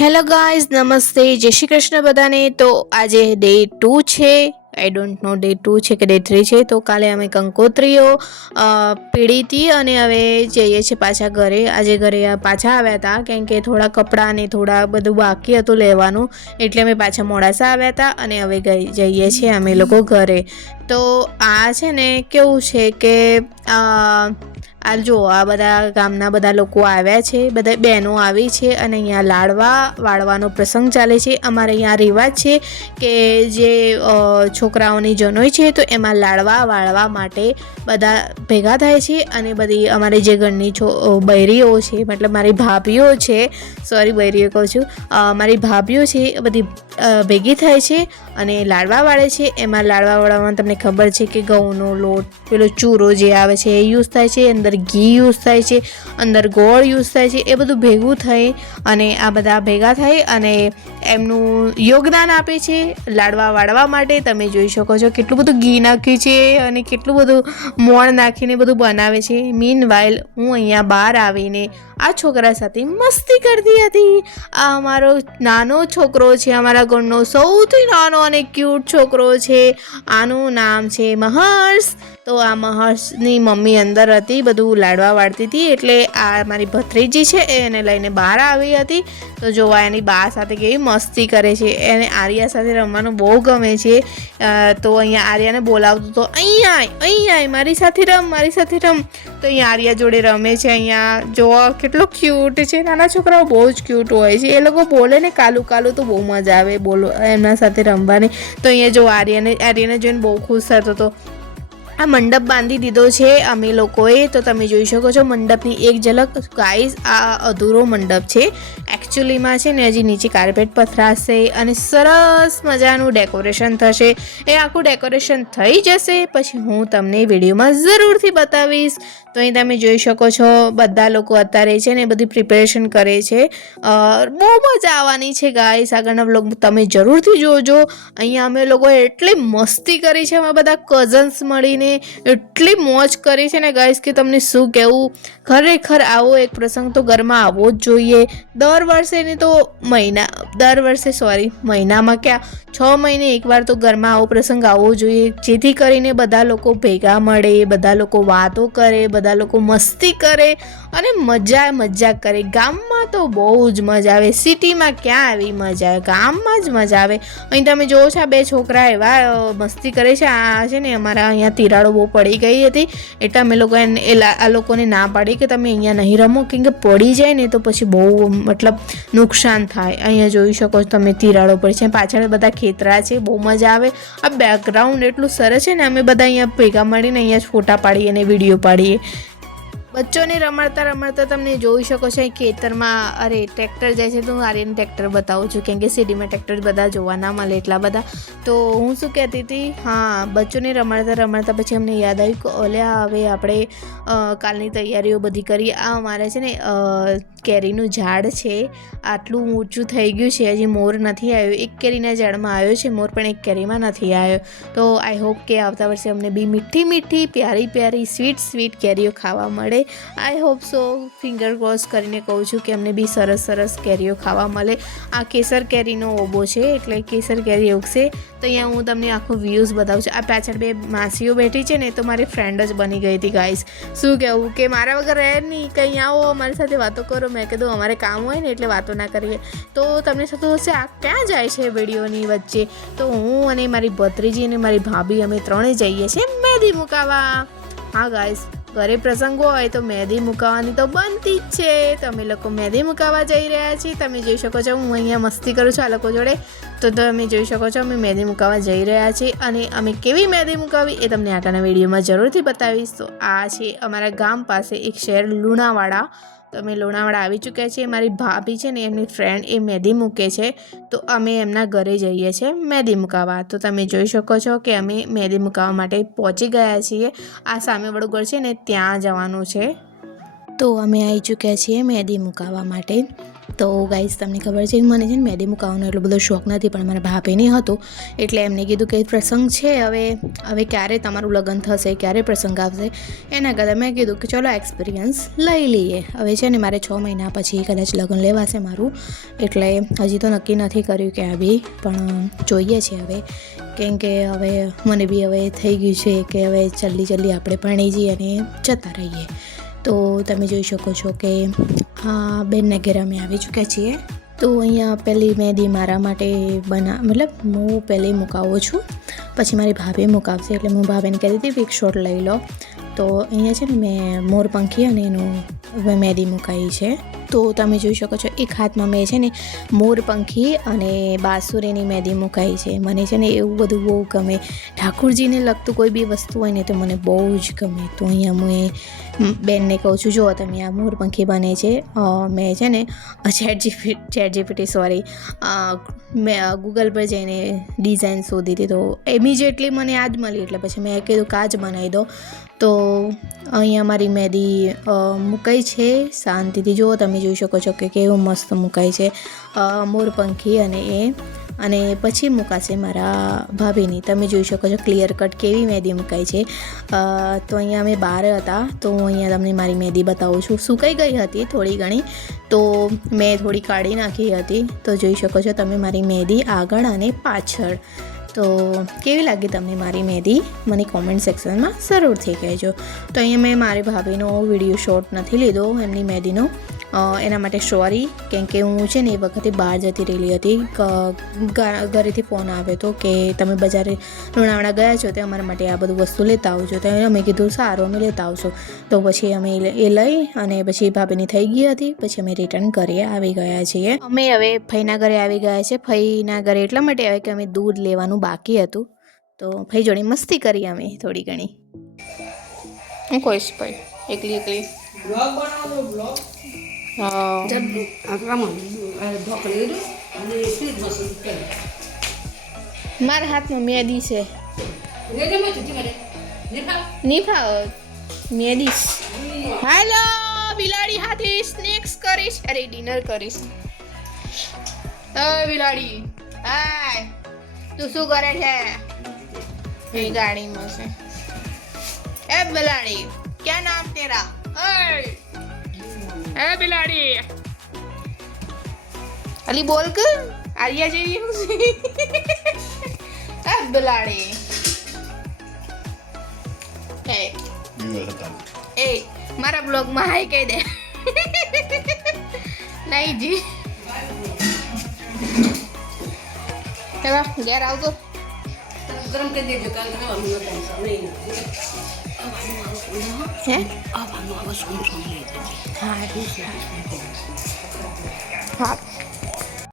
Hello guys, નમસ્તે, જય શ્રી કૃષ્ણ બધાને। તો આજે ડે 2 છે। આઈ ડોન્ટ નો ડે 2 છે કે ડે 3 છે। તો કાલે અમે કંકોત્રીઓ પીળી હતી અને હવે જઈએ છીએ પાછા ઘરે। આજે ઘરે પાછા આવ્યા હતા કેમ કે થોડા કપડાં ને થોડા બધું બાકી હતું લેવાનું, એટલે અમે પાછા મોડાસા આવ્યા હતા અને હવે જઈએ છીએ અમે લોકો ઘરે। તો આ છે ને કેવું છે કે આ જો આ બધા ગામના બધા લોકો આવ્યા છે, બધા બહેનો આવી છે અને અહીંયા લાડવા વાળવાનો પ્રસંગ ચાલે છે। અમારે અહીંયા રિવાજ છે કે જે છોકરાઓની જનોઈ છે તો એમાં લાડવા વાળવા માટે બધા ભેગા થાય છે અને બધી અમારી જે ઘરની બૈરીઓ છે, મતલબ મારી ભાભીઓ છે, સોરી બૈરીઓ કહું છું, મારી ભાભીઓ છે બધી ભેગી થાય છે અને લાડવા વાળે છે। એમાં લાડવા વાળવામાં તમને ખબર છે કે ઘઉંનો લોટ, પેલો ચૂરો જે આવે છે એ યુઝ થાય છે, અંદર ઘી યુઝ થાય છે, અંદર ગોળ યુઝ થાય છે, એ બધું ભેગું થઈ અને આ બધા ભેગા થઈ અને એમનું યોગદાન આપે છે લાડવા વાળવા માટે। તમે જોઈ શકો છો કેટલું બધું ઘી નાખ્યું છે અને કેટલું બધું મોણ નાખીને બધું બનાવે છે। મીન વાઇલ હું અહીંયા બહાર આવીને આ છોકરા સાથે મસ્તી કરતી હતી। આ અમારો નાનો છોકરો છે, અમારા ઘરનો સૌથી નાનો અને ક્યુટ છોકરો છે। આનું નામ છે મહર્ષ। તો આ મહર્ષની મમ્મી અંદર હતી, બધું લાડવા વાળતી હતી, એટલે આ મારી ભત્રીજી છે એને લઈને બહાર આવી હતી। તો જોવા એની બા સાથે કેવી મસ્તી કરે છે, એને આર્યા સાથે રમવાનું બહુ ગમે છે। તો અહીંયા આર્યાને બોલાવતું તો અહીંયા મારી સાથે રમ, મારી સાથે રમ। તો અહીંયા આર્યા જોડે રમે છે। અહીંયા જોવા કેટલો ક્યુટ છે, નાના છોકરાઓ બહુ જ ક્યુટ હોય છે, એ લોકો બોલે ને કાલું કાલું તો બહુ મજા આવે બોલો એમના સાથે રમવાની। તો અહીંયા જો આર્યાને જોઈને બહુ ખુશ થતો હતો। આ મંડપ બાંધી દીધો છે અમે લોકોએ, તો તમે જોઈ શકો છો મંડપની એક ઝલક। ગાઈઝ આ અધૂરો મંડપ છે, એકચ્યુઅલીમાં છે ને હજી નીચે કાર્પેટ પથરાશે અને સરસ મજાનું ડેકોરેશન થશે। એ આખું ડેકોરેશન થઈ જશે પછી હું તમને વિડીયોમાં જરૂરથી બતાવીશ। તો અહીં તમે જોઈ શકો છો બધા લોકો અત્યારે છે ને બધી પ્રિપેરેશન કરે છે। બહુ મજા આવવાની છે ગાઈસ, આગળના વ્લોગ તમે જરૂરથી જોજો। અહીંયા અમે લોકોએ એટલી મસ્તી કરી છે, અમે બધા કઝન્સ મળીને એટલી મોજ કરી છે ને ગાઈસ કે તમને શું કહેવું। ખરેખર આવો એક પ્રસંગ તો ઘરમાં આવવો જ જોઈએ। મહિનામાં ક્યાં 6 મહિને એકવાર તો ઘરમાં આવો પ્રસંગ આવવો જોઈએ, જેથી કરીને બધા લોકો ભેગા મળે, બધા લોકો વાતો કરે, બધા લોકો મસ્તી કરે અને મજા કરે। ગામમાં તો બહુ જ મજા આવે, સિટીમાં ક્યાં આવી મજા આવે, ગામમાં જ મજા આવે। અહીં તમે જોવો છો આ બે છોકરા એવા મસ્તી કરે છે। આ છે ને અમારા અહીંયા તિરાડો બહુ પડી ગઈ હતી, એટલે અમે લોકો આ લોકોને ના પાડી કે તમે અહીંયા નહીં રમો, કેમ કે પડી જાય ને તો પછી બહુ મતલબ નુકસાન થાય। અહીંયા જોઈ શકો છો તમે તિરાડો પડી છે, પાછળ બધા ખેતરા છે, બહુ મજા આવે। આ બેકગ્રાઉન્ડ એટલું સરસ છે ને, અમે બધા અહીંયા ભેગા મળીને અહીંયા જ ફોટા પાડીએ અને વિડીયો પાડીએ। બચ્ચોને રમાડતા તમને જોઈ શકો છો ખેતરમાં, અરે ટ્રેક્ટર જાય છે તો હું આર્યન ટ્રેક્ટર બતાવું છું કેમ કે સિટીમાં ટ્રેક્ટર બધા જોવા ના મળે એટલા બધા। તો હું શું કહેતી હતી, હા, બચ્ચોને રમાડતા પછી અમને યાદ આવ્યું કે ઓલ્યા હવે આપણે કાલની તૈયારીઓ બધી કરી। આ અમારે છે ને કેરીનું ઝાડ છે, આટલું ઊંચું થઈ ગયું છે, હજી મોર નથી આવ્યો। એક કેરીના ઝાડમાં આવ્યો છે મોર, પણ એક કેરીમાં નથી આવ્યો। તો આઈ હોપ કે આવતા વર્ષે અમને બી મીઠી પ્યારી સ્વીટ કેરીઓ ખાવા મળે। I hope so, finger cross કરીને કહું છું કે અમને બી સરસ કેરીઓ ખાવા મળે। આ કેસર કેરીનો ઓબો છે, એટલે કેસર કેરી ઉગશે। તો અહીંયા હું તમને આખો વ્યૂઝ બતાવું છું। આ પાછળ બે માસીઓ બેઠી છે ને, તો મારી ફ્રેન્ડ જ બની ગઈ હતી ગાઈસ। શું કહેવું કે મારા વગર રહે નહીં, કંઈ આવો અમારી સાથે વાતો કરો। મેં કીધું અમારે કામ હોય ને એટલે વાતો ના કરીએ। તો તમને થતું હશે આ ક્યાં જાય છે વિડીયોની વચ્ચે, તો હું અને મારી ભત્રીજી અને મારી ભાભી અમે ત્રણે જઈએ છીએ મહેંદી મુકાવા। હા ગાઈસ, ઘરે પ્રસંગ હોય તો મહેંદી મુકાવાની તો બનતી જ છે, તો અમે લોકો મહેંદી મુકાવા જઈ રહ્યા છીએ। તમે જોઈ શકો છો હું અહીંયા મસ્તી કરું છું આ લોકો જોડે, તો તમે જોઈ શકો છો અમે મહેંદી મુકાવા જઈ રહ્યા છીએ અને અમે કેવી મહેંદી મુકાવી એ તમને આગળના વિડીયોમાં જરૂરથી બતાવીશ। તો આ છે અમારા ગામ પાસે એક શહેર લુણાવાડા, તો અમે લુણાવાડા આવી ચૂક્યા છીએ। મારી ભાભી છે ને એમની ફ્રેન્ડ એ મહેંદી મૂકે છે, તો અમે એમના ઘરે જઈએ છીએ મહેંદી મુકાવા। તો તમે જોઈ શકો છો કે અમે મહેંદી મુકાવા માટે પહોંચી ગયા છીએ। આ સામેવાળું ઘર છે ને ત્યાં જવાનું છે, તો અમે આવી ચૂક્યા છીએ મહેંદી મુકાવા માટે। તો ગાઈઝ તમને ખબર છે મને છે ને મહેંદી મુકાવવાનો એટલો બધો શોખ નથી, પણ મારા ભાભીને હતો એટલે એમને કીધું કે પ્રસંગ છે, હવે ક્યારે તમારું લગ્ન થશે, ક્યારે પ્રસંગ આવશે, એના કરતાં મેં કીધું કે ચલો એક્સપિરિયન્સ લઈ લઈએ. હવે છે ને મારે 6 મહિના પછી કદાચ લગ્ન લેવાશે મારું, એટલે હજી તો નક્કી નથી કર્યું કે બી, પણ જોઈએ છે હવે, કેમ કે હવે મને બી હવે થઈ ગયું છે કે હવે જલ્દી આપણે પરણી જઈએ અને જતા રહીએ. તો તમે જોઈ શકો છો કે આ બેનના ઘરે અમે આવી ચૂક્યા છીએ. તો અહીંયા પહેલી મહેંદી મારા માટે મતલબ હું પહેલી મુકાવું છું, પછી મારી ભાભી મુકાવશે, એટલે હું ભાભીને કહેતી હતી પિક શોટ લઈ લો. તો અહીંયા છે ને મેં મોરપંખી અને એનું મહેંદી મુકાઈ છે. તો તમે જોઈ શકો છો એક હાથમાં મેં છે ને મોરપંખી અને બાંસુરીની મહેંદી મુકાઈ છે. મને છે ને એવું બધું બહુ ગમે, ઠાકોરજીને લગતું કોઈ બી વસ્તુ હોય ને તો મને બહુ જ ગમે. તો અહીંયા હું બેનને કહું છું જો તમે આ મોરપંખી બને છે, મેં છે ને ChatGPT મેં ગૂગલ પર જઈને ડિઝાઇન શોધી હતી, તો ઇમિડિયેટલી મને આ જ મળી, એટલે પછી મેં કીધું કે આ જ બનાવી દો. તો અહીંયા મારી મહેંદી મુકાઈ છે શાંતિથી. જુઓ તમે જોઈ શકો છો કે કેવું મસ્ત મુકાઈ છે મોરપંખી અને પછી મુકાશે મારા ભાભીની. તમે જોઈ શકો છો ક્લિયર કટ કેવી મહેંદી મુકાઈ છે. તો અહીંયા અમે બહાર હતા, તો હું અહીંયા તમને મારી મહેંદી બતાવું છું. સુકાઈ ગઈ હતી થોડી ઘણી, તો મેં થોડી કાઢી નાખી હતી. તો જોઈ શકો છો તમે મારી મહેંદી આગળ અને પાછળ. તો કેવી લાગી તમને મારી મહેંદી મને કોમેન્ટ સેક્શનમાં જરૂરથી કહેજો. તો અહીંયા મેં મારી ભાભીનો વિડીયો શોટ નથી લીધો એમની મહેંદીનો, એના માટે સોરી, કેમ કે હું છે ને એ વખતે બહાર જતી રહેલી હતી. ઘરેથી ફોન આવ્યો હતો કે તમે બજારે લુણાવાડા ગયા છો તો અમારા માટે આ બધું વસ્તુ લેતા આવજો. તો અમે કીધું સારું અમે લેતા આવશું. તો પછી અમે એ લઈ અને પછી ભાભીની થઈ ગઈ હતી, પછી અમે રિટર્ન ઘરે આવી ગયા છીએ. અમે હવે ફઈના ઘરે આવી ગયા છે. ફઈના ઘરે એટલા માટે આવે કે અમે દૂધ લેવાનું બાકી હતું, તો ફઈ જોડે મસ્તી કરી અમે થોડી ઘણી. હું કહીશ ભાઈ એકલી બ્લોગ બનાવો બ્લોગ. મારા હાથમાં મહેંદી છે, નિભાવ મહેંદી. હાલો બિલાડી હાથે સ્નેક્સ કરીશ, અરે ડિનર કરીશ. બિલાડી હાય તું શું કરે છે? એ ગાડીમાં છે. એ બિલાડી क्या नाम तेरा? ए बिलाड़ी अली बोल के आर्या जेवी ए बिलाड़ी ए मारा ब्लॉग में हाय कह दे. नहीं जी चलो घर आओ तो गरम कर दे दुकान का हम नहीं है अब हम सुन ले. हाँ ठीक है. हाँ